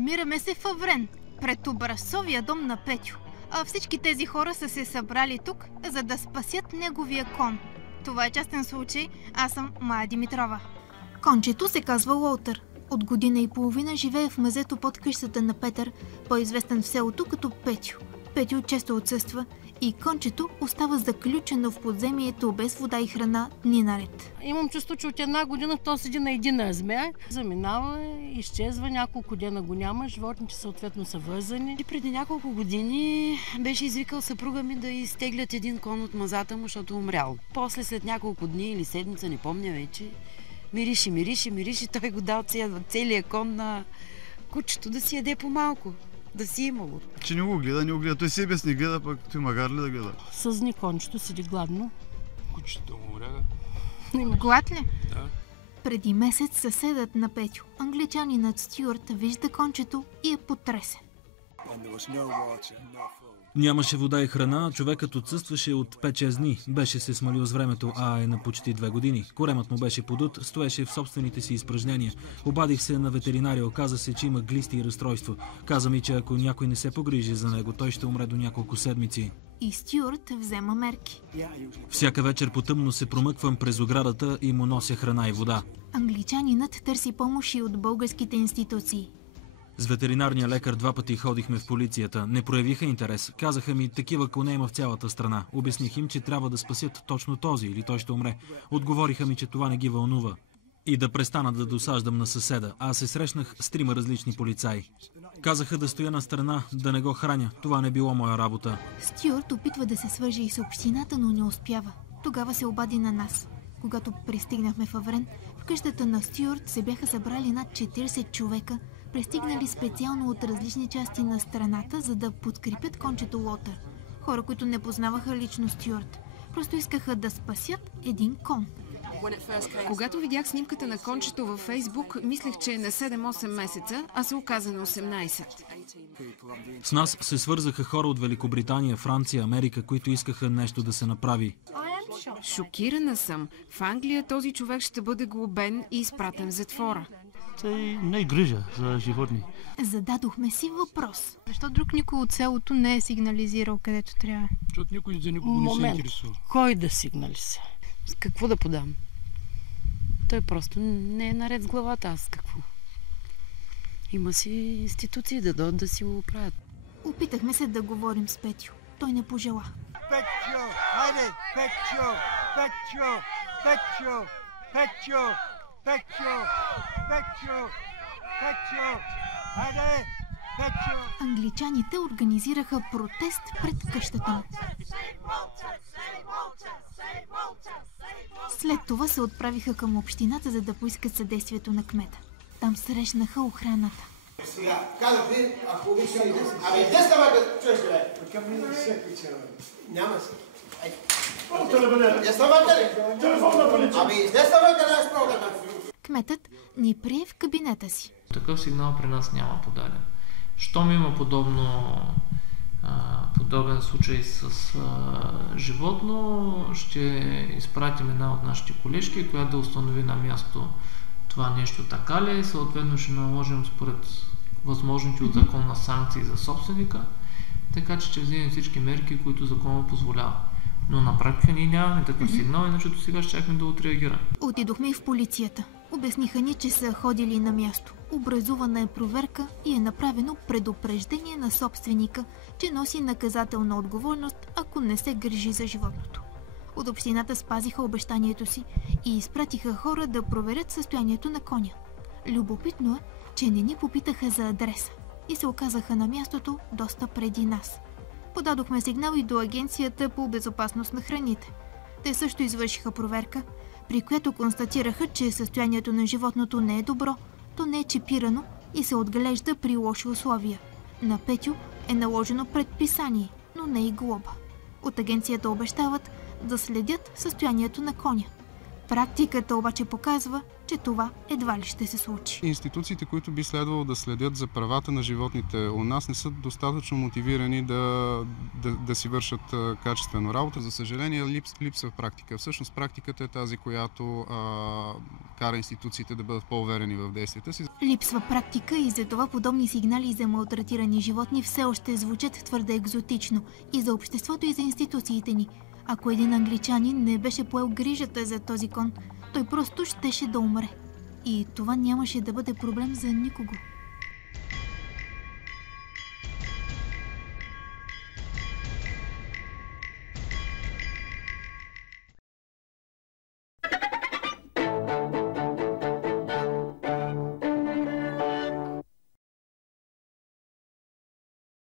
Намираме се в Аврен, пред образцовия дом на Петю. А всички тези хора са се събрали тук, за да спасят неговия кон. Това е частен случай, аз съм Мая Димитрова. Кончето се казва Уолтер. От година и половина живее в мазето под къщата на Петър, по-известен в селото като Петю. Петю често отсъства и кончето остава заключено в подземието без вода и храна дни наред. Имам чувство, че от една година то седи на едина змия, заминава, изчезва, няколко дена го няма, животните съответно са вързани. И преди няколко години беше извикал съпруга ми да изтеглят един кон от мазата му, защото умрял. После след няколко дни или седмица, не помня вече, мирише, той го дал целия кон на кучето да си яде по-малко. Да си имало. Че не го гледа. Той себе си не гледа, пък той магар ли да гледа? Съзни кончето, седи гладно. Кучето му умряга. Глад ли? Да. Преди месец съседът на Петю, англичанинът Стюарт, вижда кончето и е потресен. Нямаше вода и храна, човекът отсъстваше от 5-6 дни. Беше се смалил с времето, а е на почти 2 години. Коремът му беше подут, стоеше в собствените си изпражнения. Обадих се на ветеринария, оказа се, че има глисти и разстройство. Каза ми, че ако някой не се погрижи за него, той ще умре до няколко седмици. И Стюарт взема мерки. Всяка вечер по тъмно се промъквам през оградата и му нося храна и вода. Англичанинът търси помощ и от българските институции. С ветеринарния лекар 2 пъти ходихме в полицията. Не проявиха интерес. Казаха ми, такива коне има в цялата страна. Обясних им, че трябва да спасят точно този или той ще умре. Отговориха ми, че това не ги вълнува. И да престана да досаждам на съседа. Аз се срещнах с 3 различни полицаи. Казаха да стоя на страна, да не го храня. Това не било моя работа. Стюарт опитва да се свърже и с общината, но не успява. Тогава се обади на нас. Когато пристигнахме в Аврен, в къщата на Стюарт се бяха събрали над 40 човека, пристигнали специално от различни части на страната, за да подкрепят кончето Уолтер. Хора, които не познаваха лично Стюарт. Просто искаха да спасят един кон. Когато видях снимката на кончето във Фейсбук, мислех, че е на 7-8 месеца, а се оказа на 18. С нас се свързаха хора от Великобритания, Франция, Америка, които искаха нещо да се направи. Шокирана съм. В Англия този човек ще бъде глобен и изпратен в затвора. Той не е грижа за животни. Зададохме си въпрос. Защо друг никой от селото не е сигнализирал където трябва? Защото никой за никого не се интересува. Кой да сигнализира? С какво да подам? Той просто не е наред с главата. Аз какво? Има си институции да дойдат да си го правят. Опитахме се да говорим с Петю. Той не пожела. Петю! Хайде! Петю! Петю! Петю! Петю! Петю! Петю! Петю! Хайде! Петю! Англичаните организираха протест пред къщата му. След това се отправиха към общината, за да поискат съдействието на кмета. Там срещнаха охраната. Сега, казах ви, ако обичам и десна. Ами десна бе, чуеш ли бе? Към ми всеки червен. Няма се. Десна бе, телефон на полиция. Ами десна бе, не е проблема. Кметът ни прие в кабинета си. Такъв сигнал при нас няма подаден. Щом има подобен случай с животно, ще изпратим една от нашите колежки, която да установи на място това нещо така ли, съответно ще наложим според възможните от закона санкции за собственика, така че ще вземем всички мерки, които законът позволява. Но на практика ние нямаме такъв сигнал, иначе до сега ще чакаме да отреагира. Отидохме и в полицията. Обясниха ни, че са ходили на място. Образувана е проверка и е направено предупреждение на собственика, че носи наказателна отговорност, ако не се грижи за животното. От общината спазиха обещанието си и изпратиха хора да проверят състоянието на коня. Любопитно е, че не ни попитаха за адреса и се оказаха на мястото доста преди нас. Подадохме сигнал и до Агенцията по безопасност на храните. Те също извършиха проверка, при която констатираха, че състоянието на животното не е добро, то не е чипирано и се отглежда при лоши условия. На Петю е наложено предписание, но не и глоба. От агенцията обещават да следят състоянието на коня. Практиката обаче показва, че това едва ли ще се случи. Институциите, които би следвало да следят за правата на животните у нас, не са достатъчно мотивирани да си вършат качествено работа. За съжаление, липсва практика. Всъщност практиката е тази, която кара институциите да бъдат по-уверени в действията си. Липсва практика и за това подобни сигнали за малтретирани животни все още звучат твърде екзотично и за обществото, и за институциите ни. Ако един англичанин не беше поел грижата за този кон, той просто щеше да умре. И това нямаше да бъде проблем за никого.